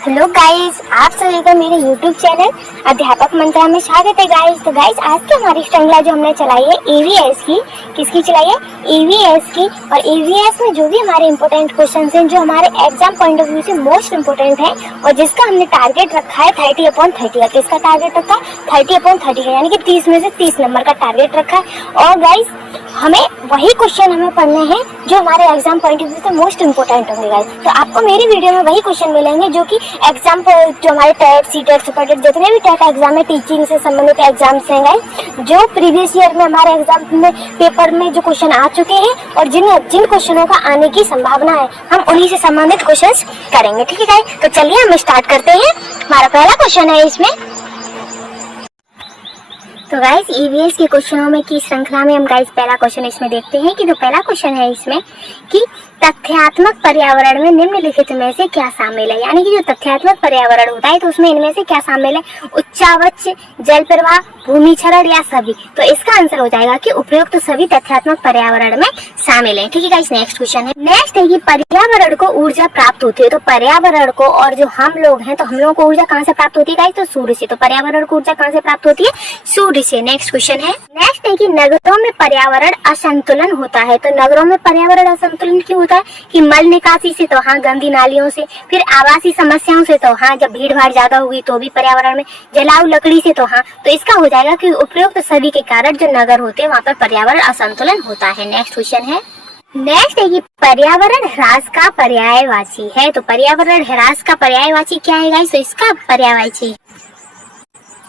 Hello guys, आप सभी का मेरे YouTube चैनल अध्यापक मंत्रा में स्वागत है गाइस। तो गाइस, आज की हमारी श्रृंखला जो हमने चलाई है EVS की, किसकी चलाई है? EVS की। और EVS में जो भी हमारे इंपॉर्टेंट क्वेश्चंस हैं, जो हमारे एग्जाम पॉइंट ऑफ व्यू से मोस्ट इंपॉर्टेंट है और जिसका हमने टारगेट रखा है 30/30 का। किसका टारगेट रखा है? 30/30 का, यानी कि 30 में से 30 नंबर का टारगेट रखा है। और गाइस, हमें वही क्वेश्चन हमें पढ़ने हैं जो हमारे एग्जाम पॉइंट ऑफ व्यू से मोस्ट इंपॉर्टेंट होंगे गाइस। तो आपको मेरी वीडियो में वही क्वेश्चन मिलेंगे जो कि एग्जाम जो हमारे टेट, सीटेट, सुपरटेट, जितने भी टेट एग्जाम है, टीचिंग से संबंधित एग्जाम्स हैं गाइस, जो प्रीवियस ईयर में हमारे एग्जाम में पेपर में जो क्वेश्चन आ चुके हैं और जिन क्वेश्चनों का आने की संभावना है, हम उन्हीं से संबंधित क्वेश्चन करेंगे। ठीक है गाइस, तो चलिए हम स्टार्ट करते हैं। हमारा पहला क्वेश्चन है इसमें। तो गाइस, EVS के क्वेश्चनों में की श्रृंखला में हम गाइस पहला क्वेश्चन इसमें देखते हैं कि जो पहला क्वेश्चन है इसमें कि तथ्यात्मक पर्यावरण में निम्नलिखित में से क्या शामिल है। यानी कि जो तथ्यात्मक पर्यावरण होता है तो उसमें इनमें से क्या शामिल है? उच्चावच, जल प्रवाह, भूमि क्षरण या सभी। तो इसका आंसर हो जाएगा कि उपयुक्त सभी तथ्यात्मक पर्यावरण में शामिल है। ठीक है गाइस, नेक्स्ट क्वेश्चन है। नेक्स्ट है कि पर्यावरण को ऊर्जा प्राप्त होती है। तो पर्यावरण को और जो हम लोग हैं, तो हम लोगों को ऊर्जा कहाँ से प्राप्त होती है गाइस? तो सूर्य से। तो पर्यावरण को ऊर्जा कहाँ से प्राप्त होती है? सूर्य से। नेक्स्ट क्वेश्चन है। नेक्स्ट है कि नगरों में पर्यावरण असंतुलन होता है। तो नगरों में पर्यावरण असंतुलन क्यों होता है? कि मल निकासी से, तो हाँ गंदी नालियों से, फिर आवासीय समस्याओं से, तो हाँ जब भीड़ भाड़ ज्यादा होगी तो भी पर्यावरण में, जलाऊ लकड़ी से, तो हाँ। तो इसका हो जाएगा कि उपयुक्त सभी के कारण जो नगर होते हैं वहाँ पर पर्यावरण असंतुलन होता है। नेक्स्ट क्वेश्चन है। नेक्स्ट है कि पर्यावरण ह्रास का पर्यायवाची है। तो पर्यावरण ह्रास का पर्यायवाची क्या है गाइस?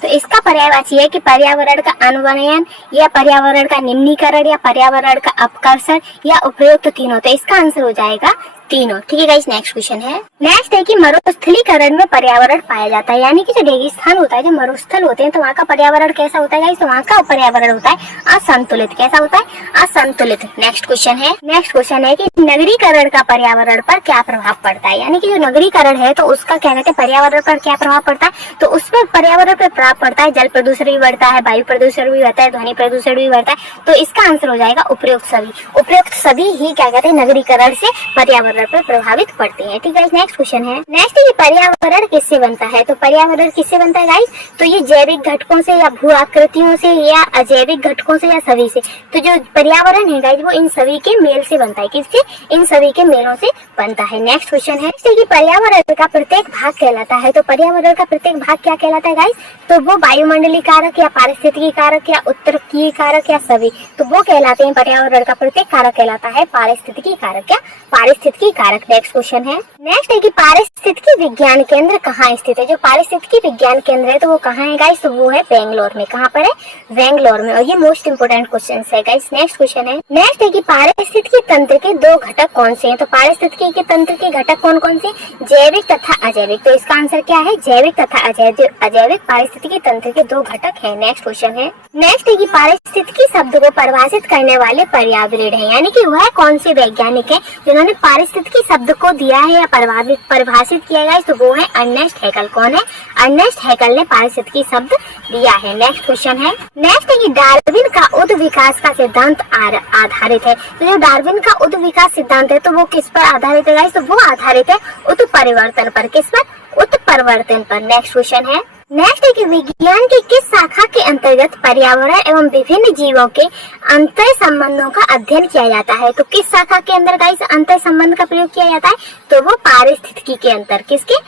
तो इसका पर्यायवाची है कि पर्यावरण का अनुवनयन या पर्यावरण का निम्नीकरण या पर्यावरण का अपकर्षण या उपयुक्त तीनों। तो इसका आंसर हो जाएगा तीनों। ठीक है गाइस, नेक्स्ट क्वेश्चन है। नेक्स्ट है कि मरुस्थलीकरण में पर्यावरण पाया जाता है। यानी कि जो रेगिस्तान होता है, जो मरुस्थल होते हैं, तो वहाँ का पर्यावरण कैसा होता है गाइस? तो वहाँ का पर्यावरण होता है असंतुलित। कैसा होता है? असंतुलित। नेक्स्ट क्वेश्चन है। नेक्स्ट क्वेश्चन है कि नगरीकरण का पर्यावरण पर क्या प्रभाव पड़ता है। यानी कि जो नगरीकरण है तो उसका क्या कहते हैं, पर्यावरण पर क्या प्रभाव पड़ता है? तो उस पर पर्यावरण पर प्रभाव पड़ता है, जल प्रदूषण भी बढ़ता है, वायु प्रदूषण भी बढ़ता है, ध्वनि प्रदूषण भी बढ़ता है। तो इसका आंसर हो जाएगा उपयुक्त सभी। उपयुक्त सभी ही क्या कहते हैं, नगरीकरण से पर्यावरण पर प्रभावित पड़ते हैं। ठीक है, नेक्स्ट क्वेश्चन है। नेक्स्ट ये पर्यावरण किससे बनता है? तो पर्यावरण किससे बनता है गाइस? तो ये जैविक घटकों से या भू आकृतियों से या अजैविक घटकों से या सभी से। तो जो पर्यावरण है गाइस वो इन सभी के मेल से बनता है। किससे? इन सभी के मेलों से बनता है। नेक्स्ट क्वेश्चन है कि पर्यावरण का प्रत्येक भाग कहलाता है। तो पर्यावरण का प्रत्येक भाग क्या कहलाता है गाइस? तो वो वायुमंडलीय कारक या पारिस्थितिकी कारक या उत्तरकीय कारक या सभी, तो वो कहलाते हैं। पर्यावरण का प्रत्येक कारक कहलाता है पारिस्थितिकी कारक या पारिस्थितिकी कारक। नेक्स्ट क्वेश्चन है। नेक्स्ट है कि पारिस्थितिकी विज्ञान केंद्र कहाँ स्थित है? जो पारिस्थितिकी विज्ञान केंद्र है तो वो कहाँ है गाइस? तो वो है बेंगलोर में। कहाँ पर है? बेंगलोर में। और ये मोस्ट इंपोर्टेंट क्वेश्चन है गाइस। नेक्स्ट क्वेश्चन है। नेक्स्ट है कि पारिस्थितिकी तंत्र के दो घटक कौन से हैं? तो पारिस्थितिकी के तंत्र के घटक कौन कौन से? जैविक तथा अजैविक। तो इसका आंसर क्या है? जैविक तथा अजैविक पारिस्थितिकी तंत्र के दो घटक है। नेक्स्ट क्वेश्चन है। नेक्स्ट है कि पारिस्थितिकी शब्द को परिभाषित करने वाले पर्यावरण है। यानी कि वह कौन से वैज्ञानिक है जिन्होंने पारिस्थितिकी शब्द को दिया है या परिभाषित किया गया है? तो वो है अर्नेस्ट हैकल। कौन है? अर्नेस्ट हैकल ने पारिस्थितिकी शब्द दिया है। नेक्स्ट क्वेश्चन है। नेक्स्ट है कि डार्विन का उद विकास का सिद्धांत आधारित है। तो जो डार्विन का उद विकास सिद्धांत है तो वो किस पर आधारित है गाइस? तो वो आधारित है उत्परिवर्तन पर। किस पर? उत्परिवर्तन पर। नेक्स्ट क्वेश्चन है। नेक्स्ट है कि विज्ञान की किस शाखा के अंतर्गत पर्यावरण एवं विभिन्न जीवों के अंतर संबंधों का अध्ययन किया जाता है? तो किस शाखा के अंदर गाइस अंतर संबंध का प्रयोग किया जाता है? तो वो पारिस्थितिकी के अंतर। किसके?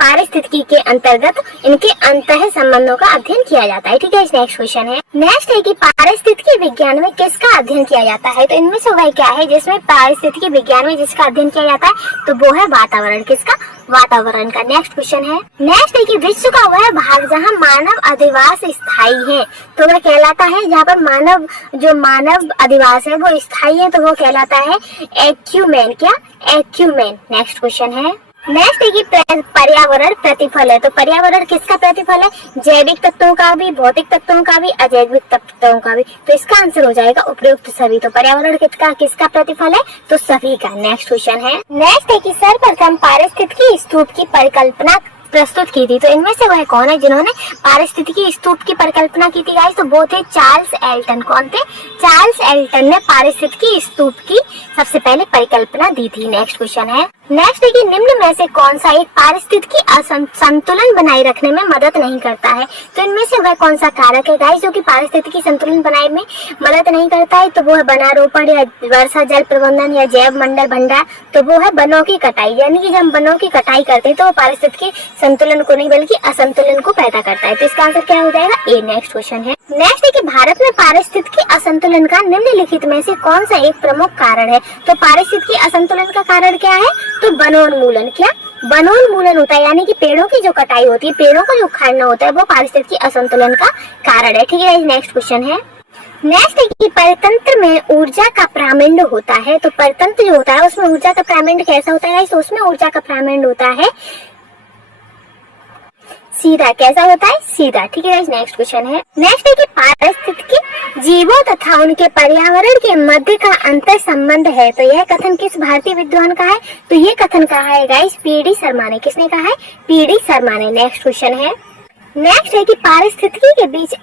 पारिस्थितिकी के अंतर्गत इनके अंतर संबंधों का अध्ययन किया जाता है। ठीक है, नेक्स्ट क्वेश्चन है। नेक्स्ट है कि पारिस्थितिकी विज्ञान में किसका अध्ययन किया जाता है? तो इनमें से वह क्या है जिसमें पारिस्थितिकी विज्ञान में जिसका अध्ययन किया जाता है? तो वो है वातावरण। किसका? वातावरण का। नेक्स्ट क्वेश्चन है। नेक्स्ट है कि विश्व का वह भाग जहाँ मानव अधिवास स्थायी है तो वह कहलाता है, जहाँ पर मानव अधिवास है वो स्थायी है तो वो कहलाता है एक्यूमेन। क्या? एक्यूमेन। नेक्स्ट क्वेश्चन है। नेक्स्ट है कि पर्यावरण प्रतिफल है। तो पर्यावरण किसका प्रतिफल है? जैविक तत्वों का भी, भौतिक तत्वों का भी, अजैविक तत्वों का भी। तो इसका आंसर हो जाएगा उपयुक्त सभी। तो पर्यावरण किसका प्रतिफल है? तो सभी का। नेक्स्ट क्वेश्चन है। नेक्स्ट है कि सर्वप्रथम पारिस्थितिकी स्तूप की परिकल्पना प्रस्तुत की थी। तो इनमें से वह कौन है जिन्होंने पारिस्थितिकी स्तूप की परिकल्पना की थी गाइस? तो वो थे चार्ल्स एल्टन। कौन थे? चार्ल्स एल्टन ने पारिस्थितिकी स्तूप की सबसे पहले परिकल्पना दी थी। नेक्स्ट क्वेश्चन है, नेक्स्ट है कि निम्न में से कौन सा एक पारिस्थितिकी संतुलन बनाए रखने में मदद नहीं करता है? तो इनमें से वह कौन सा कारक है गाइस जो कि पारिस्थितिकी संतुलन बनाए में मदद नहीं करता है? तो वो है वनारोपण या वर्षा जल प्रबंधन या जैव मंडल भंडार। तो वो है वनों की कटाई, यानी कि जब हम वनों की कटाई करते हैं तो वो पारिस्थितिकी संतुलन को नहीं बल्कि असंतुलन को पैदा करता है। तो इसका आंसर क्या हो जाएगा? ए। नेक्स्ट क्वेश्चन है, नेक्स्ट है कि भारत में पारिस्थितिकी असंतुलन का निम्नलिखित में से कौन सा एक प्रमुख कारण है? तो पारिस्थितिकी असंतुलन का कारण क्या है? तो वनोन्मूलन। क्या? वनोन्मूलन होता है, यानी कि पेड़ों की जो कटाई होती है, पेड़ों को जो उखाड़ना होता है, वो पारिस्थितिकी असंतुलन का कारण है। ठीक है, नेक्स्ट क्वेश्चन है, नेक्स्ट है कि परतंत्र में ऊर्जा का प्रामाण्य होता है। तो परतंत्र जो होता है उसमें ऊर्जा का प्रामाण्य कैसा होता है? तो उसमें ऊर्जा का प्रामाण्य होता है सीधा। कैसा होता है? सीधा। ठीक है, नेक्स्ट क्वेश्चन है, नेक्स्ट है कि पारिस्थितिकी जीवों तथा उनके पर्यावरण के मध्य का अंतर संबंध है। तो यह कथन किस भारतीय विद्वान का है? तो ये कथन कहा है गाइस पी.डी. शर्मा ने। किसने कहा है? पी.डी. शर्मा ने। नेक्स्ट क्वेश्चन है, नेक्स्ट है कि पारिस्थितिकी के बीच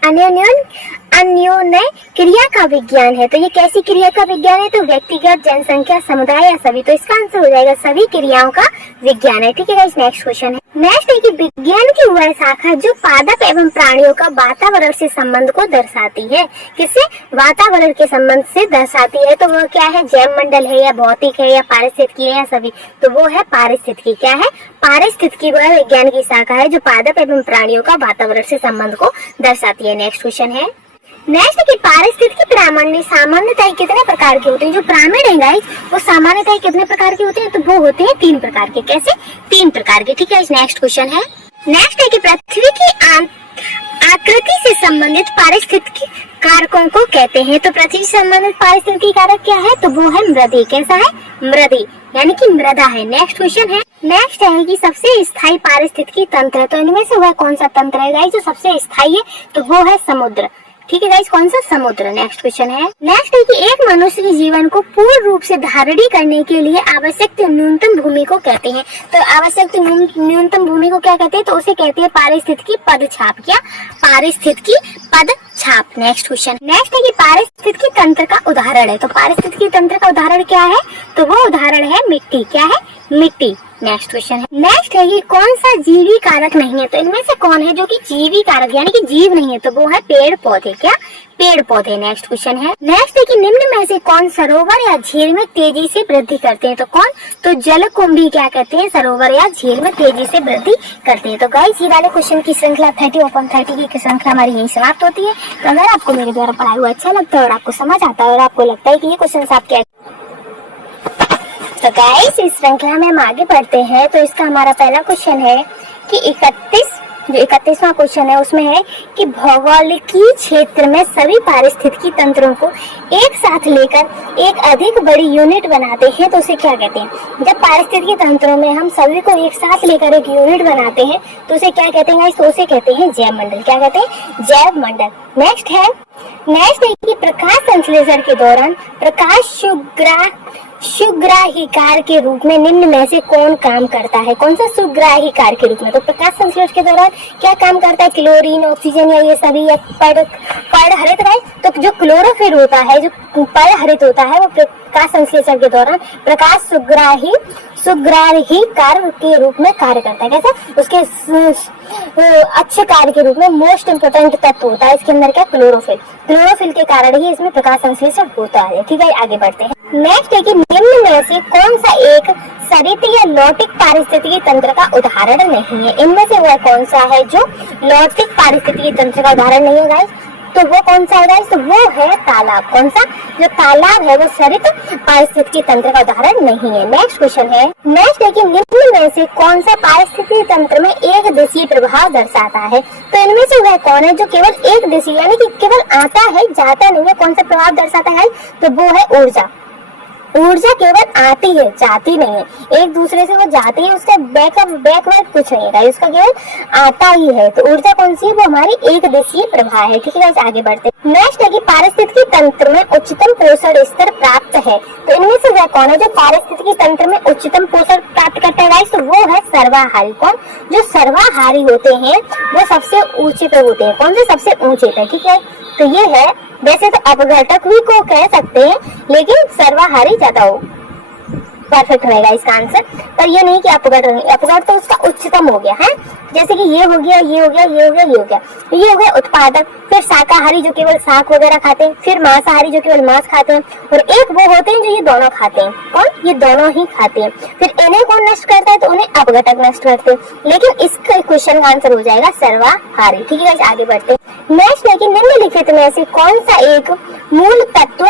अन्योन्य क्रिया का विज्ञान है। तो ये कैसी क्रिया का विज्ञान है? तो व्यक्तिगत, जनसंख्या, समुदाय या सभी। तो इसका आंसर हो जाएगा सभी क्रियाओं का विज्ञान है। ठीक है गाइस, नेक्स्ट क्वेश्चन है, नेक्स्ट है कि विज्ञान की वह शाखा जो पादप एवं प्राणियों का वातावरण से संबंध को दर्शाती है। किससे? वातावरण के संबंध से दर्शाती है। तो वो क्या है? जैव मंडल है या भौतिक है या पारिस्थितिकी है या सभी? तो वो है पारिस्थितिकी। क्या है? पारिस्थितिकी वह विज्ञान की शाखा है जो पादप एवं प्राणियों का वातावरण से संबंध को दर्शाती है। नेक्स्ट क्वेश्चन है, नेक्स्ट है कि पारिस्थितिकी प्रामाण्य सामान्यतः कितने प्रकार के होते हैं? जो प्रामाण्य है गाइस वो सामान्यतः कितने प्रकार के होते हैं? तो वो होते हैं 3 प्रकार के। कैसे? 3 प्रकार के। ठीक है, नेक्स्ट क्वेश्चन है, नेक्स्ट है कि पृथ्वी की आकृति से संबंधित पारिस्थितिकी कारकों को कहते हैं। तो पृथ्वी से संबंधित पारिस्थितिकी कारक क्या है? तो वो है मृदि। कैसा है? मृदि, यानी कि मृदा है। नेक्स्ट क्वेश्चन है, नेक्स्ट है कि सबसे स्थायी पारिस्थितिकी तंत्र है। तो इनमें से वह कौन सा तंत्र है गाइस जो सबसे स्थायी है? तो वो है समुद्र। ठीक है गाइस, कौन सा? समुद्र। नेक्स्ट क्वेश्चन है, नेक्स्ट है कि एक मनुष्य के जीवन को पूर्ण रूप से धारणी करने के लिए आवश्यक न्यूनतम भूमि को कहते हैं। तो आवश्यक न्यूनतम भूमि को क्या कहते हैं? तो उसे कहते हैं पारिस्थितिकी पदछाप। क्या? पारिस्थितिकी पदछाप। नेक्स्ट क्वेश्चन, नेक्स्ट है कि पारिस्थितिकी तंत्र का उदाहरण है। तो पारिस्थितिकी तंत्र का उदाहरण क्या है? तो वो उदाहरण है मिट्टी। क्या है? मिट्टी। नेक्स्ट क्वेश्चन है, नेक्स्ट है कि कौन सा जीवी कारक नहीं है? तो इनमें से कौन है जो कि जीवी कारक यानी कि जीव नहीं है? तो वो है पेड़ पौधे। क्या? पेड़ पौधे। नेक्स्ट क्वेश्चन है, नेक्स्ट है कि निम्न में से कौन सरोवर या झील में तेजी से वृद्धि करते हैं? तो कौन? तो जलकुंभी क्या कहते हैं? सरोवर या झील में तेजी से वृद्धि करते हैं। तो गाइस ये वाले क्वेश्चन की श्रृंखला 30 ओपन 30 की श्रृंखला हमारी यही समाप्त होती है। तो अगर आपको मेरे द्वारा पढ़ाया हुआ अच्छा लगता है और आपको समझ आता है और आपको लगता है कि ये क्वेश्चन आपके, तो गाइस इस श्रृंखला में हम आगे बढ़ते हैं। तो इसका हमारा पहला क्वेश्चन है कि 31वां क्वेश्चन है उसमें है कि भौगोलिकीय क्षेत्र में सभी पारिस्थितिकी तंत्रों को एक साथ लेकर एक अधिक बड़ी यूनिट बनाते हैं तो उसे क्या कहते हैं? जब पारिस्थितिकी तंत्रों में हम सभी को एक साथ लेकर एक यूनिट बनाते हैं तो उसे क्या कहते हैं? तो उसे कहते हैं जैव मंडल। क्या कहते हैं? जैव मंडल। नेक्स्ट है कि प्रकाश संश्लेषण के दौरान प्रकाश सुग्राहिकार के रूप में निम्न में से कौन काम करता है? कौन सा सुग्राहिकार के रूप में? तो प्रकाश संश्लेषण के दौरान क्या काम करता है? क्लोरीन, ऑक्सीजन या ये सभी या पर्णहरित है। तो जो क्लोरोफिल होता है, जो पर्णहरित होता है, वो प्रकाश संश्लेषण के दौरान प्रकाश सुग्राहिकार के रूप में कार्य करता है। कैसे? उसके अच्छे कार्य के रूप में मोस्ट इम्पोर्टेंट तत्व होता है इसके अंदर क्या? क्लोरोफिल के कारण ही इसमें प्रकाश संश्लेषण होता है। ठीक है, आगे बढ़ते हैं। नेक्स्ट है कि निम्न में से कौन सा एक सरित या लौटिक पारिस्थितिकी तंत्र का उदाहरण नहीं है? इनमें से वह कौन सा है जो लौटिक पारिस्थितिकी तंत्र का उदाहरण नहीं है गाइस? तो वो कौन सा है गाइस? तो वो है तालाब। कौन सा? जो तालाब है वो सरित पारिस्थितिकी तंत्र का उदाहरण नहीं है। नेक्स्ट क्वेश्चन है, नेक्स्ट है कि निम्न में से कौन सा पारिस्थितिकी तंत्र में एक दिशीय प्रभाव दर्शाता है? तो इनमें से वह कौन है जो केवल एक दिशीय यानी कि केवल आता है जाता नहीं है? कौन सा प्रभाव दर्शाता है? तो वो है ऊर्जा। ऊर्जा केवल आती है, जाती नहीं है। एक दूसरे से वो जाती है, उसका बैकवर्ड कुछ नहीं है, उसका केवल आता ही है। तो ऊर्जा कौन सी है? वो हमारी एक दिशीय प्रवाह है। ठीक है, आगे बढ़ते हैं। नेक्स्ट है कि पारिस्थितिकी तंत्र में उच्चतम पोषण स्तर प्राप्त है। तो इनमें से वह कौन है जो पारिस्थितिकी तंत्र में उच्चतम पोषण प्राप्त करता है? तो वो है सर्वाहारी। कौन? जो सर्वाहारी होते हैं वो सबसे ऊंचे पे होते हैं। कौन से? सबसे ऊंचे पे। ठीक है, तो ये है। वैसे तो अपघटक भी को कह सकते हैं, लेकिन सर्वाहारी ज्यादा हो परफेक्ट रहेगा इसका आंसर। पर ये नहीं कि अपघट तो उसका उच्चतम हो गया है। जैसे कि ये हो गया, ये हो गया, ये हो गया, ये हो गया। ये हो गया उत्पादक। फिर शाकाहारी जो केवल शाक वगैरह खाते हैं, फिर मांसाहारी जो केवल मांस खाते हैं, और एक वो होते हैं जो ये दोनों खाते हैं। कौन? ये दोनों ही खाते हैं। फिर इन्हें कौन नष्ट करता है? तो उन्हें अपघटक नष्ट करते हैं। लेकिन इसका क्वेश्चन का आंसर हो जाएगा सर्वाहारी। ठीक है, आगे बढ़ते हैं। नेक्स्ट है कि निम्नलिखित में से कौन सा एक मूल तत्व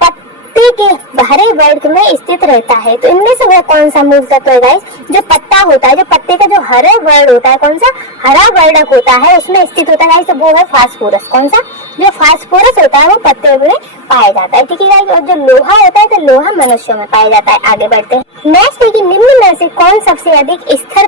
पत्ते के बाहरी वर्ग में स्थित रहता है? तो इनमें से वह कौन सा मूल तत्व है गाइस? जो पत्ता होता है, जो पत्ते का जो हरा वर्ड होता है, कौन सा? हरा वर्णक होता है, उसमें स्थित होता है गाइस। तो वो है फास्फोरस। कौन सा? जो फास्फोरस होता है वो पत्ते में पाया जाता है। ठीक है गाइस, और जो लोहा होता है तो लोहा मनुष्यों में पाया जाता है। आगे बढ़ते हैं। नेक्स्ट है कि निम्न में से कौन सबसे अधिक स्थिर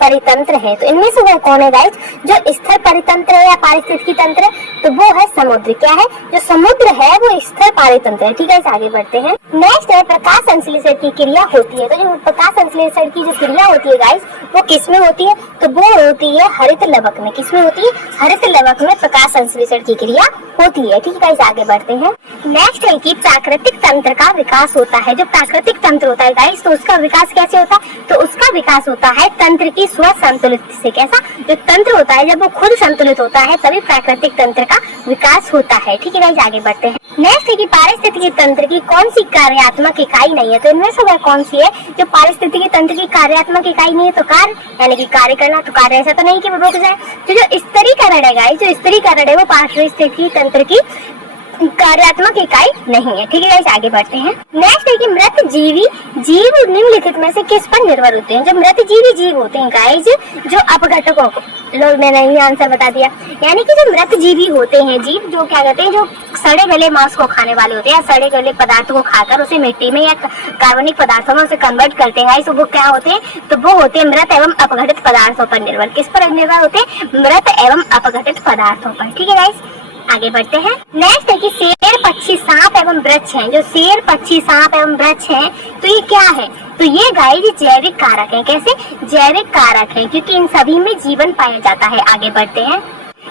परितंत्र है? तो इनमें से वह कौन है गाइस जो स्थिर परितंत्र है या पारिस्थितिकी तंत्र है? तो वो है समुद्र। क्या है? जो समुद्र है वो स्थिर परितंत्र है। ठीक है, आगे बढ़ते हैं। नेक्स्ट है प्रकाश संश्लेषण की क्रिया होती है। तो जो प्रकाश संश्लेषण की जो क्रिया होती है गाइस वो किसमें होती है? तो वो होती है हरित लवक में। किसमें होती है? हरित लवक में प्रकाश संश्लेषण की क्रिया होती है। ठीक है गाइस, आगे बढ़ते हैं। नेक्स्ट है कि प्राकृतिक तंत्र का विकास होता है। जो प्राकृतिक तंत्र होता है गाइस तो उसका विकास कैसे होता है? तो उसका विकास होता है तंत्र की स्व संतुलित से। कैसा? जो तंत्र होता है जब वो खुद संतुलित होता है तभी प्राकृतिक तंत्र का विकास होता है। ठीक है गाइस, आगे बढ़ते हैं। नेक्स्ट है कि पारिस्थितिकी तंत्र की कौन सी कार्यात्मक इकाई नहीं है? तो इनमें से वह कौन सी है जो पारिस्थितिकी तंत्र की कार्यात्मक इकाई नहीं है? तो कार्य यानी कि कार्य करना। तो कार्य ऐसा तो नहीं कि वो रुक जाए। तो जो स्तरीकरण है गाइस, जो स्तरीकरण है वो पारिस्थितिकी तंत्र की कार्यात्मक इकाई नहीं है। ठीक है गाइस, आगे बढ़ते हैं। नेक्स्ट है कि मृत जीवी जीव निम्नलिखित में से किस पर निर्भर होते हैं? जो मृत जीवी जीव होते हैं गाइस जो अपघटकों को, लो मैंने ही आंसर बता दिया। यानी कि जो मृत जीवी होते हैं जीव, जो क्या कहते हैं, जो सड़े गले मांस को खाने वाले होते हैं, सड़े गले पदार्थों को खाकर उसे मिट्टी में या कार्बनिक पदार्थों में उसे कन्वर्ट करते हैं। तो वो क्या होते हैं? तो वो होते हैं मृत एवं अपघटित पदार्थों पर निर्भर। किस पर निर्भर होते हैं? मृत एवं अपघटित पदार्थों पर। ठीक है गाइस, आगे बढ़ते हैं। नेक्स्ट है कि शेर, पक्षी, सांप एवं वृक्ष हैं। जो शेर, पक्षी, सांप एवं वृक्ष हैं तो ये क्या है? तो ये गाइस जैविक कारक हैं। कैसे? जैविक कारक हैं, क्योंकि इन सभी में जीवन पाया जाता है। आगे बढ़ते हैं।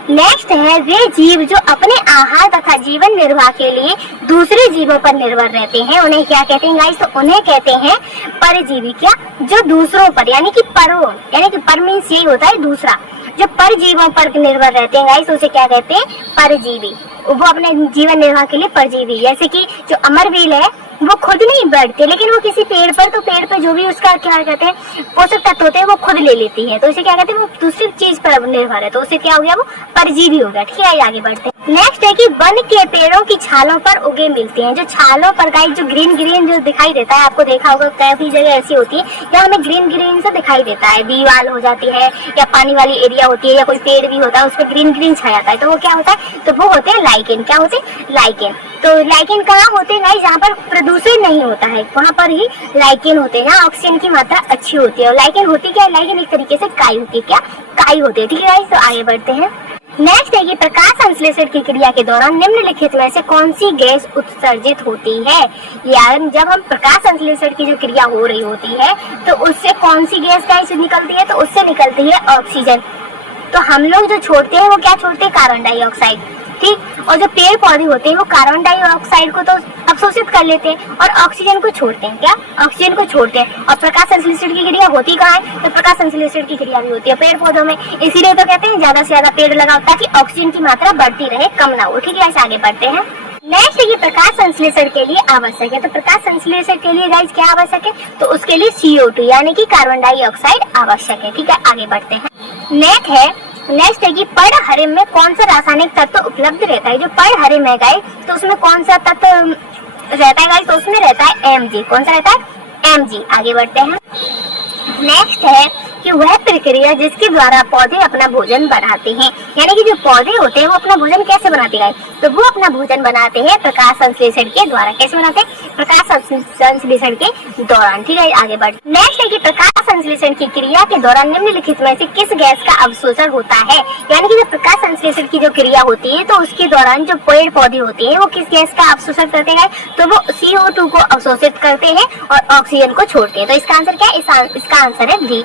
नेक्स्ट है वे जीव जो अपने आहार तथा जीवन निर्वाह के लिए दूसरे जीवों पर निर्भर रहते हैं, उन्हें क्या कहते हैं गाइस? तो उन्हें कहते हैं परजीवी। क्या? जो दूसरों पर यानी कि परों, यानी कि पर मीन्स यही होता है दूसरा, जो परजीवों पर निर्भर रहते हैं गाइस उसे क्या कहते हैं? परजीवी। वो अपने जीवन निर्वाह के लिए परजीवी। जैसे कि जो अमरवील है वो खुद नहीं बढ़ते, लेकिन वो किसी पेड़ पर, तो पेड़ पर जो भी उसका क्या कहते हैं पोषक तत्व होते हैं वो खुद ले लेती है, तो उसे क्या कहते हैं? वो दूसरी चीज पर निर्भर है, तो उसे क्या हो गया? वो परजीवी हो गया। ठीक है, आगे बढ़ते हैं। नेक्स्ट है कि वन के पेड़ों की छालों पर उगे मिलते हैं। जो छालों पर गाइस जो ग्रीन ग्रीन जो दिखाई देता है, आपको देखा होगा काफी जगह ऐसी होती है जहाँ हमें ग्रीन ग्रीन से दिखाई देता है, दीवार हो जाती है या पानी वाली एरिया होती है या कोई पेड़ भी होता है, उस पर ग्रीन ग्रीन छा जाता है, तो वो क्या होता है? तो वो होते हैं लाइकेन। क्या होते हैं? लाइकेन। तो लाइकेन कहाँ होते हैं गाइस? जहाँ पर प्रदूषण नहीं होता है वहाँ पर ही लाइकेन होते हैं, जहाँ ऑक्सीजन की मात्रा अच्छी होती है। और लाइकेन होती क्या है? लाइकेन एक तरीके से काई होती है। क्या? काई होती है। ठीक है गाइस, तो आगे बढ़ते हैं। नेक्स्ट है कि प्रकाश संश्लेषण की क्रिया के दौरान निम्नलिखित में से कौन सी गैस उत्सर्जित होती है? यानी जब हम प्रकाश संश्लेषण की जो क्रिया हो रही होती है तो उससे कौन सी गैस गाइस निकलती है? तो उससे निकलती है ऑक्सीजन। तो हम लोग जो छोड़ते हैं वो क्या छोड़ते हैं? Carbon dioxide. ठीक, और जो पेड़ पौधे होते हैं वो कार्बन डाइऑक्साइड को तो अवशोषित कर लेते हैं और ऑक्सीजन को छोड़ते हैं। क्या? ऑक्सीजन को छोड़ते हैं। और प्रकाश संश्लेषण की क्रिया होती कहाँ है? तो प्रकाश संश्लेषण की क्रिया भी होती है पेड़ पौधों में, इसीलिए तो कहते हैं ज्यादा से ज्यादा पेड़ लगाओ ताकि ऑक्सीजन की मात्रा बढ़ती रहे, कम ना हो। ठीक है, ऐसे आगे बढ़ते हैं। नेक्स्ट है कि प्रकाश संश्लेषण के लिए आवश्यक है। तो प्रकाश संश्लेषण के लिए गाइस क्या आवश्यक है? तो उसके लिए CO2 यानी कि कार्बन डाइऑक्साइड आवश्यक है। ठीक है, आगे बढ़ते हैं। नेक्स्ट है कि पर्णहरिम में कौन सा रासायनिक तत्व उपलब्ध रहता है? जो पर्णहरिम है गाइस तो उसमें कौन सा तत्व रहता है गाइस? तो उसमें रहता है Mg। कौन सा रहता है? Mg। आगे बढ़ते हैं। नेक्स्ट है कि वह प्रक्रिया जिसके द्वारा पौधे अपना भोजन बनाते हैं। यानी कि जो पौधे होते हैं वो अपना भोजन कैसे बनाते हैं, तो वो अपना भोजन बनाते हैं प्रकाश संश्लेषण के द्वारा। कैसे बनाते हैं, प्रकाश संश्लेषण के दौरान। ठीक है, आगे बढ़। नेक्स्ट है कि प्रकाश संश्लेषण की क्रिया के दौरान निम्नलिखित में से किस गैस का अवशोषण होता है। यानी कि जो प्रकाश संश्लेषण की जो क्रिया होती है तो उसके दौरान जो पेड़ पौधे होते हैं वो किस गैस का अवशोषण करते हैं, तो वो CO2 को अवशोषित करते हैं और ऑक्सीजन को छोड़ते हैं। तो इसका आंसर क्या है, इसका आंसर है डी।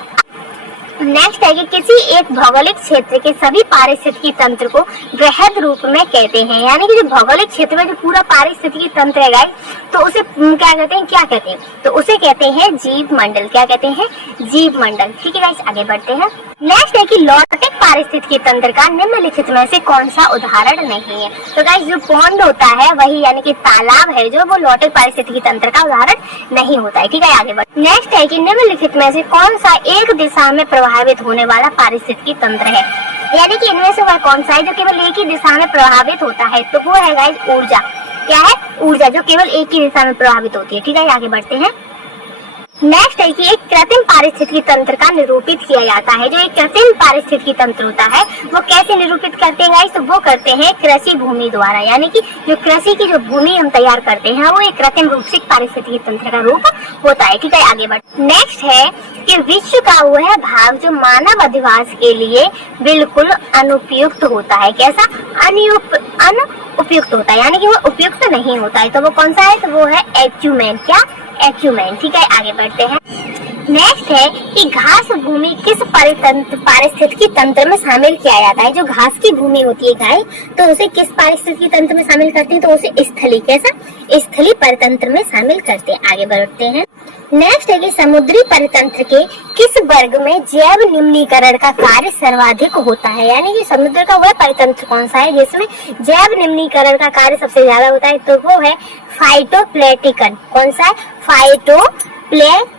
नेक्स्ट है कि किसी एक भौगोलिक क्षेत्र के सभी पारिस्थितिकी तंत्र को वृहद रूप में कहते हैं। यानी कि जो भौगोलिक क्षेत्र में जो पूरा पारिस्थितिकी तंत्र है गाइस, तो उसे क्या कहते हैं, तो उसे कहते हैं जीव मंडल। क्या कहते हैं, जीव मंडल। ठीक है गाइस, आगे बढ़ते हैं। नेक्स्ट है कि लॉटिक पारिस्थितिकी तंत्र का निम्नलिखित में से कौन सा उदाहरण नहीं है। तो गाइस जो पॉन्ड होता है वही यानी कि तालाब है जो वो लॉटिक पारिस्थितिकी तंत्र का उदाहरण नहीं होता है। ठीक है, आगे बढ़। नेक्स्ट है कि निम्नलिखित में से कौन सा एक दिशा में प्रभावित होने वाला पारिस्थितिकी तंत्र है। यानी कि इनमें से वह कौन सा है जो केवल एक ही दिशा में प्रभावित होता है, तो वो है गाइस ऊर्जा। क्या है, ऊर्जा, जो केवल एक ही दिशा में प्रभावित होती है। ठीक है, आगे बढ़ते हैं। नेक्स्ट है कि एक कृत्रिम पारिस्थितिकी तंत्र का निरूपित किया जाता है। जो एक कृत्रिम पारिस्थितिकी तंत्र होता है वो कैसे निरूपित करते हैं गाइस, तो वो करते हैं कृषि भूमि द्वारा। यानी कि जो कृषि की जो भूमि हम तैयार करते हैं वो एक कृत्रिम रूप से पारिस्थितिकी तंत्र का रूप होता है। ठीक है, आगे बढ़। नेक्स्ट है कि विश्व का वह भाग जो मानव अधिवास के लिए बिल्कुल अनुपयुक्त होता है। कैसा, अनुपयुक्त होता है, यानी कि वो उपयुक्त नहीं होता है। तो वो कौन सा है, तो वो है एक्यूमेन। क्या, एक्यूमेन। ठीक है, आगे बढ़ते हैं। नेक्स्ट है कि घास भूमि किस पारिस्थितिकी तंत्र में शामिल किया जाता है। जो घास की भूमि होती है गाय, तो उसे किस पारिस्थितिकी तंत्र में शामिल करते हैं, तो उसे स्थली, कैसा, स्थली परितंत्र में शामिल करते हैं। आगे बढ़ते हैं। नेक्स्ट है कि समुद्री परितंत्र के किस वर्ग में जैव निम्नीकरण का कार्य सर्वाधिक होता है। यानी कि समुद्र का वह परितंत्र कौन सा है जिसमें जैव निम्नीकरण का कार्य सबसे ज्यादा होता है, तो वो है फाइटोप्लैंक्टन। कौन सा है, फाइटोप्लैंक्टन।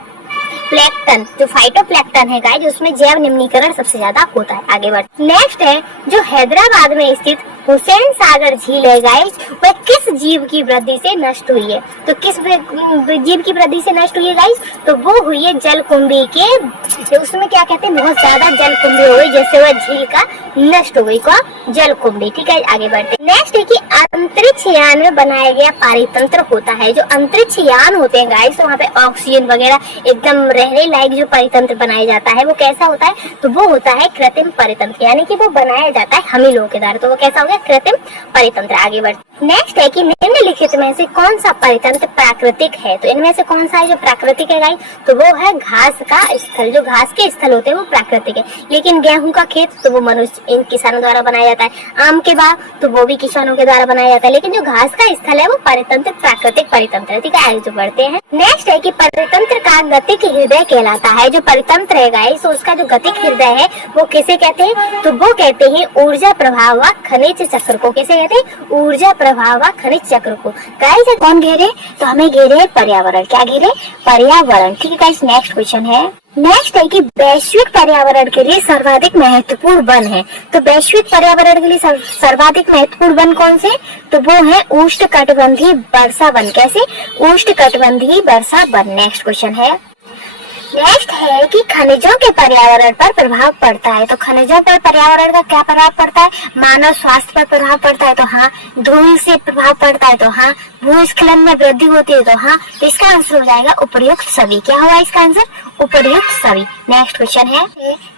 जो फाइटोप्लैंक्टन है गाइस, उसमें जैव निम्नीकरण सबसे ज्यादा होता है। आगे बढ़। नेक्स्ट है जो हैदराबाद में स्थित हुसैन सागर झील है गाइस, वह किस जीव की वृद्धि से नष्ट हुई है। तो किस जीव की वृद्धि से नष्ट हुई है गाइस, तो वो हुई है जलकुंभी के। उसमें क्या कहते हैं, बहुत ज्यादा जलकुंभी हो गई, जैसे वह झील का नष्ट हो गई को जलकुंभी। ठीक है, आगे बढ़ते। नेक्स्ट है कि अंतरिक्ष यान में बनाया गया पारितंत्र होता है। जो अंतरिक्ष यान होते हैं गाइस, तो वहाँ पे ऑक्सीजन वगैरह एकदम रहने लायक जो परितंत्र बनाया जाता है वो कैसा होता है, तो वो होता है कृत्रिम परितंत्र। यानी कि वो बनाया जाता है हम ही लोगों के द्वारा, तो वो कैसा हो गया, कृत्रिम परितंत्र। आगे बढ़। नेक्स्ट है कि निम्नलिखित में से कौन सा परितंत्र प्राकृतिक है। तो इनमें से कौन सा है जो प्राकृतिक है गाइस, तो वो है घास का स्थल। जो घास के स्थल होते हैं वो प्राकृतिक है, लेकिन गेहूं का खेत तो वो मनुष्य, इन किसानों द्वारा बनाया जाता है। आम के बाग तो वो भी किसानों के द्वारा बनाया जाता है, लेकिन जो घास का स्थल है वो परितंत्र प्राकृतिक परितंत्र है। ठीक है, आगे जो बढ़ते हैं। नेक्स्ट है कि परितंत्र का गतिक हृदय कहलाता है। जो परितंत्र है गाइस, तो उसका जो गतिक हृदय है वो किसे कहते हैं, तो वो कहते हैं ऊर्जा प्रवाह व खनिज चक्र को। कैसे कहते हैं, ऊर्जा प्रवाह व खनिज चक्र को। गाइस कौन घेरे, तो हमें घेरे पर्यावरण। क्या घेरे, पर्यावरण। ठीक है गाइस, नेक्स्ट क्वेश्चन है। नेक्स्ट है कि वैश्विक पर्यावरण के लिए सर्वाधिक महत्वपूर्ण वन है। तो वैश्विक पर्यावरण के लिए सर्वाधिक महत्वपूर्ण वन कौन से, तो वो है उष्णकटिबंधीय वर्षा वन। कैसे, उष्णकटिबंधीय वर्षा वन। नेक्स्ट क्वेश्चन है। नेक्स्ट है कि खनिजों के पर्यावरण पर प्रभाव पड़ता है। तो खनिजों पर पर्यावरण का क्या प्रभाव पड़ता है, मानव स्वास्थ्य पर प्रभाव पड़ता है, तो हाँ। धूल से प्रभाव पड़ता है, तो हाँ। भूस्खलन में वृद्धि होती है, तो हाँ। तो इसका आंसर हो जाएगा उपर्युक्त सभी। क्या होगा इसका आंसर, उपर्युक्त सभी। नेक्स्ट क्वेश्चन है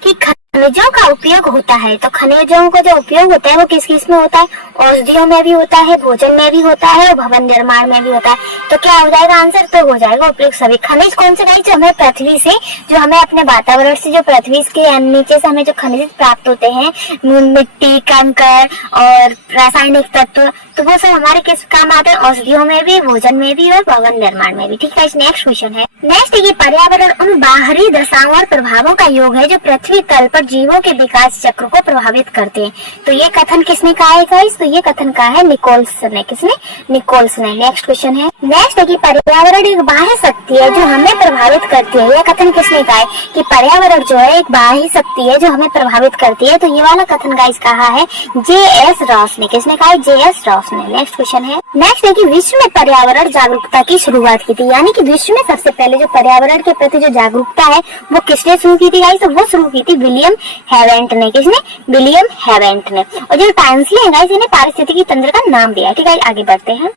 कि खनिजों का उपयोग होता है। तो खनिजों का जो उपयोग होता है वो किस किस में होता है, औषधियों में भी होता है, भोजन में भी होता है और भवन निर्माण में भी होता है। तो क्या हो जाएगा आंसर, तो हो जाएगा उपयुक्त सभी। खनिज कौन से गाइस, जो हमें पृथ्वी से, जो हमें अपने वातावरण से, जो पृथ्वी के नीचे से हमें जो खनिज प्राप्त होते हैं, मिट्टी, कंकड़ और रासायनिक तत्व, तो वो सब हमारे किस काम आते हैं, औषधियों में भी, भोजन में भी और भवन निर्माण में भी। ठीक है, नेक्स्ट क्वेश्चन है। नेक्स्ट ये पर्यावरण उन बाहरी दशाओं और प्रभावों का योग है जो पृथ्वी तल पर जीवों के विकास चक्र को प्रभावित करते हैं। तो ये कथन किसने कहा है गाइस, तो ये कथन कहा है निकोल्स ने। किसने, निकोल्स ने। नेक्स्ट क्वेश्चन है। नेक्स्ट है कि पर्यावरण एक बाह्य शक्ति है जो हमें प्रभावित करती है। यह कथन किसने कहा है कि पर्यावरण जो है एक बाह्य शक्ति है जो हमें प्रभावित करती है। तो ये वाला कथन गाइस कहा है J.S. रॉस ने। किसने कहा है, J.S. रॉस बॉक्स में। नेक्स्ट क्वेश्चन है, नेक्स्ट है कि विश्व में पर्यावरण जागरूकता की शुरुआत की थी, यानी कि विश्व में सबसे पहले जो पर्यावरण के प्रति जो जागरूकता है वो किसने शुरू की थी गाइस? तो वो शुरू की थी विलियम हेवेंट ने। किसने? विलियम हेवेंट ने। और जो टाइम्सली है गाइस, इन्हें पारिस्थितिकी तंत्र का नाम दिया है। ठीक है, आगे बढ़ते हैं।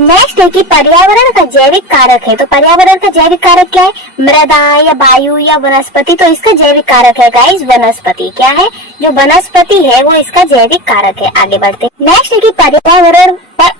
नेक्स्ट है कि पर्यावरण का जैविक कारक है, तो पर्यावरण का जैविक कारक क्या है? मृदा या वायु या वनस्पति, तो इसका जैविक कारक है गाइस वनस्पति। क्या है? जो वनस्पति है वो इसका जैविक कारक है। आगे बढ़ते हैं। नेक्स्ट है कि पर्यावरण पर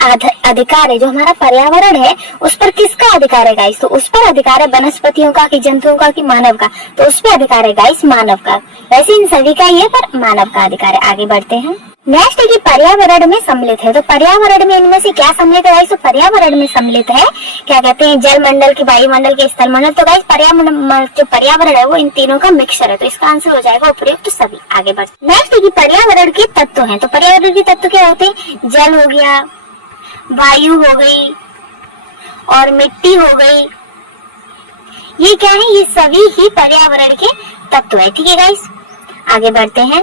अधिकार है, जो हमारा पर्यावरण है उस पर किसका अधिकार है गाइस? तो उस पर अधिकार है वनस्पतियों का, कि जंतुओं का, कि मानव का? तो उस पर अधिकार है गाइस मानव का। वैसे इन सभी का ये पर मानव का अधिकार है। आगे बढ़ते हैं। नेक्स्ट है कि पर्यावरण में सम्मिलित है, तो पर्यावरण में इनमें से क्या सम्मिलित है गाइस? तो पर्यावरण में सम्मिलित है, क्या कहते हैं, जल मंडल की, वायुमंडल के, स्थल मंडल। तो गाइस जो पर्यावरण है वो इन तीनों का मिक्सचर है, तो इसका आंसर हो जाएगा उपयुक्त तो सभी। आगे बढ़ते। नेक्स्ट है कि पर्यावरण के तत्व हैं, तो पर्यावरण के तत्व क्या होते हैं? जल हो गया, वायु हो गई और मिट्टी हो गई। ये क्या है? ये सभी ही पर्यावरण के तत्व है। ठीक है गाइस, आगे बढ़ते हैं।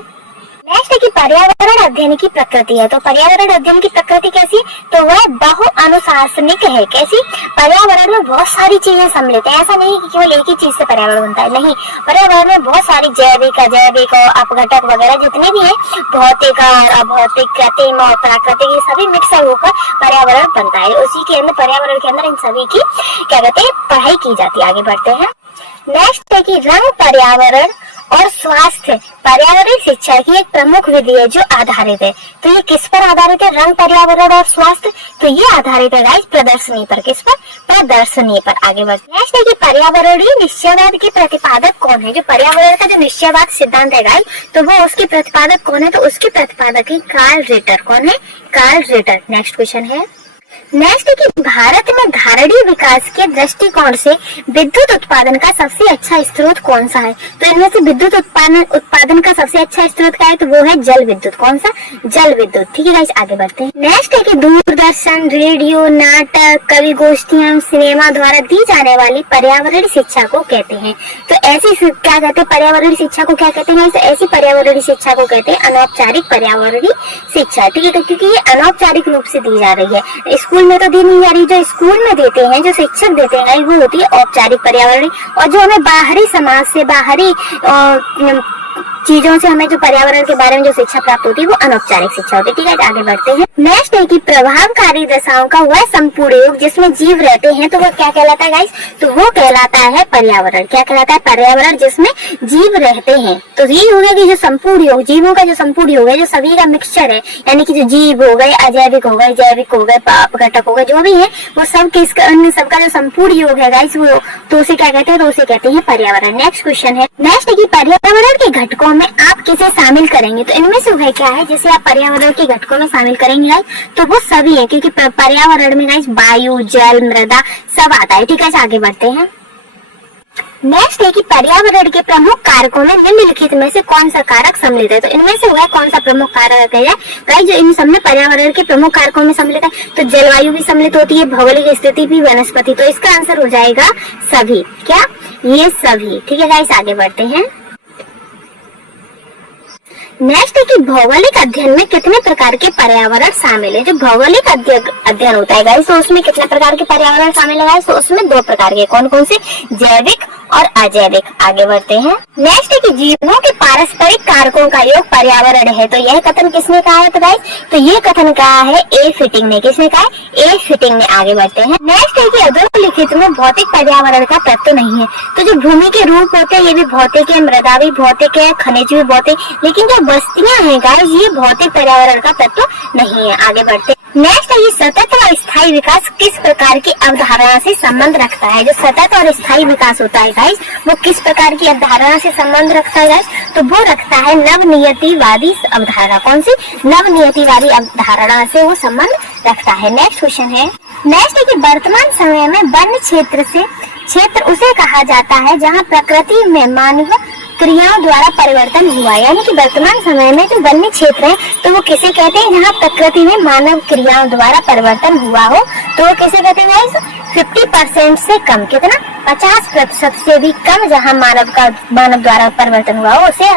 नेक्स्ट है कि पर्यावरण अध्ययन की प्रकृति है, तो पर्यावरण अध्ययन की प्रकृति कैसी? तो वह बहुअनुशासनिक है। कैसी? पर्यावरण में बहुत सारी चीजें सम्मिलित है। ऐसा नहीं कि केवल एक ही चीज से पर्यावरण बनता है, नहीं। पर्यावरण में बहुत सारी जैविक, अजैविक और अपघटक वगैरह जितने भी है, भौतिक और अभौतिक, कृत्रिम और प्राकृतिक, ये सभी मिक्स होकर पर्यावरण बनता है। उसी के अंदर, पर्यावरण के अंदर इन सभी की क्या कहते हैं, पढ़ाई की जाती है। आगे बढ़ते हैं। नेक्स्ट है कि रंग, पर्यावरण और स्वास्थ्य पर्यावरण शिक्षा की एक प्रमुख विधि है जो आधारित है। तो ये किस पर आधारित है? रंग, पर्यावरण और स्वास्थ्य। तो ये आधारित है गाइस प्रदर्शनी पर। किस पर? प्रदर्शनी पर। आगे बढ़ते हैं। नेक्स्ट है कि पर्यावरणीय निश्चयवाद के प्रतिपादक कौन है? जो पर्यावरण का जो निश्चयवाद सिद्धांत है गाइस, तो वो उसके प्रतिपादक कौन है? तो उसके प्रतिपादक है कार्ल रिटर। कौन है? Carl Ritter. नेक्स्ट क्वेश्चन है। नेक्स्ट है कि भारत में धारणीय विकास के दृष्टिकोण से विद्युत उत्पादन का सबसे अच्छा स्रोत कौन सा है? तो इनमें से विद्युत उत्पादन का सबसे अच्छा स्रोत क्या है? तो वो है जल विद्युत। कौन सा? जल विद्युत। ठीक है गाइस, आगे बढ़ते हैं। नेक्स्ट है कि दूरदर्शन, रेडियो, नाटक, कवि गोष्ठियां, सिनेमा द्वारा दी जाने वाली पर्यावरण शिक्षा को कहते हैं। तो ऐसी क्या कहते हैं? पर्यावरण शिक्षा को क्या कहते हैं? ऐसी पर्यावरण शिक्षा को कहते हैं अनौपचारिक पर्यावरणीय शिक्षा। ठीक है, क्योंकि ये अनौपचारिक रूप से दी जा रही है। स्कूल में तो दी नहीं जा रही, जो स्कूल में देते हैं, जो शिक्षक देते हैं वो होती है औपचारिक पर्यावरण, और जो हमें बाहरी समाज से, बाहरी चीजों से हमें जो पर्यावरण के बारे में जो शिक्षा प्राप्त होती है वो अनौपचारिक शिक्षा होती है। ठीक है, आगे बढ़ते हैं। नेक्स्ट है कि प्रभावकारी दशाओं का वह संपूर्ण योग जिसमें जीव रहते हैं, तो वो क्या कहलाता है गाइस? तो वो कहलाता है पर्यावरण। क्या कहलाता है? पर्यावरण जिसमें जीव रहते हैं। तो ये हो गया कि जो संपूर्ण योग, जीवों का जो संपूर्ण योग है, जो सभी का मिक्सचर है, यानी कि जो जीव हो गए, अजैविक हो गए, जैविक हो गए, अपघटक हो गए, जो भी है वो सब सबका जो संपूर्ण योग है गाइस, वो तो उसे क्या कहते हैं? तो उसे कहते हैं पर्यावरण। नेक्स्ट क्वेश्चन है। नेक्स्ट है कि पर्यावरण के घटकों में आप किसे शामिल करेंगे? तो इनमें से वह क्या है जिसे आप पर्यावरण के घटकों में शामिल करेंगे गाइस? तो वो सभी है, क्योंकि पर्यावरण में गाइस वायु, जल, मृदा सब आता है। ठीक है, आगे बढ़ते हैं। नेक्स्ट है कि पर्यावरण के प्रमुख कारकों में निम्नलिखित में से कौन सा कारक सम्मिलित है? तो इनमें से वह कौन सा प्रमुख कारक है गाइस जो इन सब में पर्यावरण के प्रमुख कारकों में सम्मिलित है? तो जलवायु भी सम्मिलित होती है, भौगोलिक स्थिति भी, वनस्पति। तो इसका आंसर हो जाएगा सभी। क्या? ये सभी। ठीक है गाइस, आगे बढ़ते हैं। नेक्स्ट है कि भौगोलिक अध्ययन में कितने प्रकार के पर्यावरण शामिल है? जो भौगोलिक अध्ययन होता है गाइस, तो उसमें कितने प्रकार के पर्यावरण शामिल है गाइस? तो उसमें 2 प्रकार के। कौन कौन से? जैविक और अजैविक। आगे बढ़ते हैं। नेक्स्ट है कि जीवों के पारस्परिक कारकों का योग पर्यावरण है। तो यह कथन किसने कहा है? तो गाइस, तो ये कथन कहा है ए फिटिंग ने। किसने कहा है? ए फिटिंग ने। आगे बढ़ते हैं। नेक्स्ट है कि अधोलिखित में भौतिक पर्यावरण का तत्व नहीं है। तो जो भूमि के रूप होते हैं ये भी भौतिक है, मृदा भी भौतिक है, खनिज भी भौतिक, लेकिन जो बस्तियां हैं गाइस, ये भौतिक पर्यावरण का तत्व नहीं है। आगे बढ़ते। नेक्स्ट है ये सतत और स्थायी विकास किस प्रकार की अवधारणा से संबंध रखता है? जो सतत और स्थायी विकास होता है गाइस, वो किस प्रकार की अवधारणा से संबंध रखता है गाइस? तो वो रखता है नवनियतिवादी अवधारणा। कौन सी? नवनियतिवादी अवधारणा से वो संबंध रखता है। नेक्स्ट क्वेश्चन है। नेक्स्ट है कि वर्तमान समय में वन क्षेत्र उसे कहा जाता है जहाँ प्रकृति में मानव क्रियाओं द्वारा परिवर्तन हुआ। यानी कि वर्तमान समय में जो वन्य क्षेत्र है तो वो किसे कहते हैं? जहाँ प्रकृति में मानव क्रियाओं द्वारा परिवर्तन हुआ हो, तो वो किसे कहते हैं? 50% से कम। कितना? 50% से भी कम जहाँ मानव द्वारा परिवर्तन हुआ हो उसे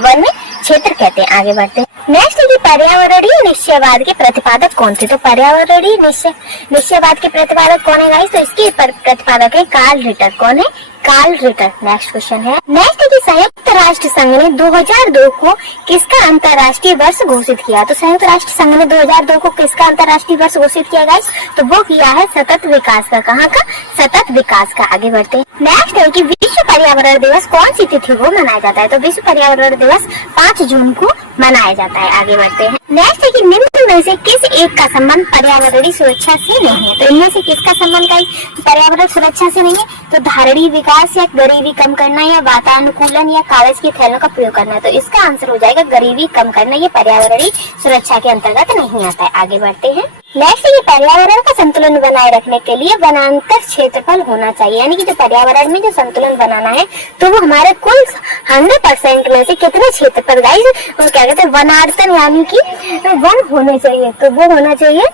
वन्य क्षेत्र कहते हैं। आगे बढ़ते हैं। नेक्स्ट है कि पर्यावरणीय निश्चयवाद के प्रतिपादक कौन थे। तो पर्यावरणीय निश्चयवाद के प्रतिपादक कौन है गाइस? तो इसके प्रतिपादक है कार्ल रिटर। कौन है? Carl Ritter. नेक्स्ट क्वेश्चन है, नेक्स्ट है कि संयुक्त राष्ट्र संघ ने 2002 को किसका अंतर्राष्ट्रीय वर्ष घोषित किया। तो संयुक्त राष्ट्र संघ ने 2002 को किसका अंतर्राष्ट्रीय वर्ष घोषित किया गाइस? तो वो किया है सतत विकास का। कहाँ का? सतत विकास का। आगे बढ़ते हैं। नेक्स्ट है कि विश्व पर्यावरण दिवस कौन सी तिथि को मनाया जाता है। तो विश्व पर्यावरण दिवस 5 जून को मनाया जाता है। आगे बढ़ते हैं। नेक्स्ट है कि निम्न में से किस एक का संबंध पर्यावरणीय सुरक्षा से नहीं है। तो इनमें से किसका संबंध गाइस पर्यावरण सुरक्षा से नहीं है? तो धारणीय विकास या गरीबी कम करना या वातानुकूलन या कागज की थैलों का प्रयोग करना। तो इसका आंसर हो जाएगा गरीबी कम करना। ये पर्यावरणीय सुरक्षा के अंतर्गत नहीं आता है। आगे बढ़ते हैं। नेक्स्ट है पर्यावरण का संतुलन बनाए रखने के लिए वनांतर क्षेत्रफल होना चाहिए। यानी कि जो पर्यावरण में जो संतुलन बनाना है तो वो हमारे कुल 100% में से कितने क्षेत्रफल गाइस वो क्या कहते हैं वनार्तन यानी कि वन होने चाहिए। तो वो होना चाहिए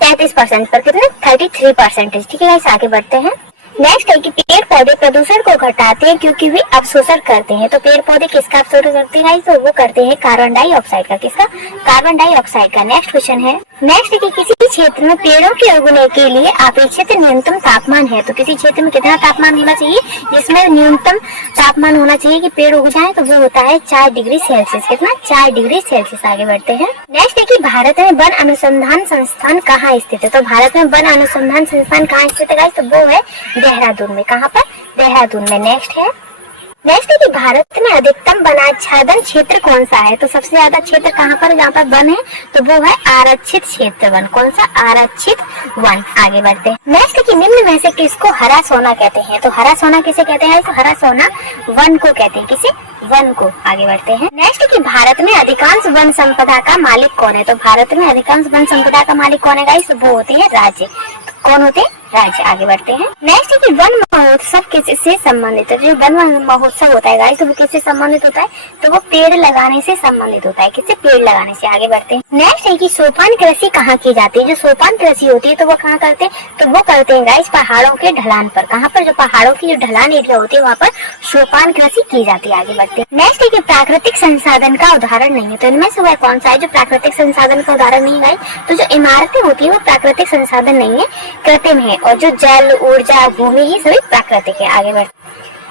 33% पर। कितने? 33%। ठीक है गाइस, आगे बढ़ते हैं। नेक्स्ट है कि पेड़ पौधे प्रदूषण को घटाते हैं क्योंकि वे अवशोषण करते हैं। तो पेड़ पौधे किसका अवशोषण करते हैं? तो वो करते हैं कार्बन डाइऑक्साइड का। किसका? कार्बन डाइऑक्साइड का। नेक्स्ट क्वेश्चन है, नेक्स्ट है कि किसी क्षेत्र में पेड़ों के उगने के लिए अपेक्षित न्यूनतम तापमान है। तो किसी क्षेत्र में कितना तापमान होना चाहिए जिसमें न्यूनतम तापमान होना चाहिए कि पेड़ उग जाए? तो वो होता है 4 डिग्री सेल्सियस। कितना? 4 डिग्री सेल्सियस। आगे बढ़ते हैं। नेक्स्ट है कि भारत में वन अनुसंधान संस्थान कहाँ स्थित है। तो भारत में वन अनुसंधान संस्थान कहाँ स्थित है? तो वो है देहरादून में। कहाँ पर? देहरादून में। नेक्स्ट है कि भारत में अधिकतम वनाच्छादन क्षेत्र कौन सा है। तो सबसे ज्यादा क्षेत्र कहाँ पर जहाँ पर वन है? तो वो है आरक्षित क्षेत्र वन। कौन सा? आरक्षित वन। आगे बढ़ते हैं। नेक्स्ट है कि निम्न में से किसको हरा सोना कहते हैं। तो हरा सोना किसे कहते हैं? तो हरा सोना वन को कहते हैं। किसे? वन को। आगे बढ़ते हैं। नेक्स्ट है कि भारत में अधिकांश वन संपदा का मालिक कौन है। तो भारत में अधिकांश वन संपदा का मालिक कौन है गाइस? वो होते हैं राज्य। कौन होते हैं? राज्य। आगे बढ़ते हैं। नेक्स्ट है कि वन महोत्सव किससे संबंधित है। जो वन महोत्सव होता है गाइस तो वो किससे संबंधित होता है? तो वो पेड़ लगाने से संबंधित होता है। किससे? पेड़ लगाने से। आगे बढ़ते हैं। नेक्स्ट है कि सोपान कृषि कहाँ की जाती है। जो सोपान कृषि होती है तो वो कहाँ करते हैं? तो वो करते हैं गाइस पहाड़ों के ढलान पर। कहाँ पर? जो पहाड़ों की जो ढलान एरिया होती है वहाँ पर सोपान कृषि की जाती है। आगे बढ़ते हैं। नेक्स्ट है कि प्राकृतिक संसाधन का उदाहरण नहीं है। तो इनमें से वह कौन सा है जो प्राकृतिक संसाधन का उदाहरण नहीं है? तो जो इमारतें होती है वो प्राकृतिक संसाधन नहीं है, कृत्रिम है। और जो जल, ऊर्जा, भूमि ये सभी प्राकृतिक है। आगे बढ़।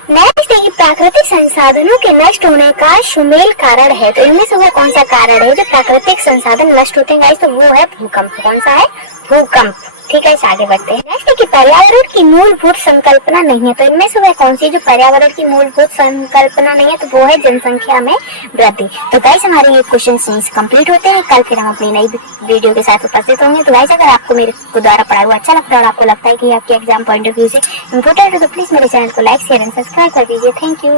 नेक्स्ट है कि प्राकृतिक संसाधनों के नष्ट होने का शुमेल कारण है। तो इनमें से वह कौन सा कारण है जो प्राकृतिक संसाधन नष्ट होते हैं? तो वो है भूकंप। कौन सा है? भूकंप। ठीक है, इसे आगे बढ़ते हैं। नेक्स्ट है कि पर्यावरण की मूलभूत संकल्पना नहीं है। तो इनमें से वह कौन सी जो पर्यावरण की मूलभूत संकल्पना नहीं है? तो वो है जनसंख्या में वृद्धि। तो गाइस हमारे ये क्वेश्चन कंप्लीट होते हैं। कल फिर हम अपनी नई वीडियो के साथ उपस्थित होंगे। तो गाइस अगर आपको मेरे को द्वारा पढ़ाया हुआ अच्छा लगता है और आपको लगता है कि आपके एग्जाम पॉइंट ऑफ व्यू से इम्पोर्टेंट है तो प्लीज मेरे चैनल को लाइक, शेयर एंड सब्सक्राइब कर दीजिए। Thank you.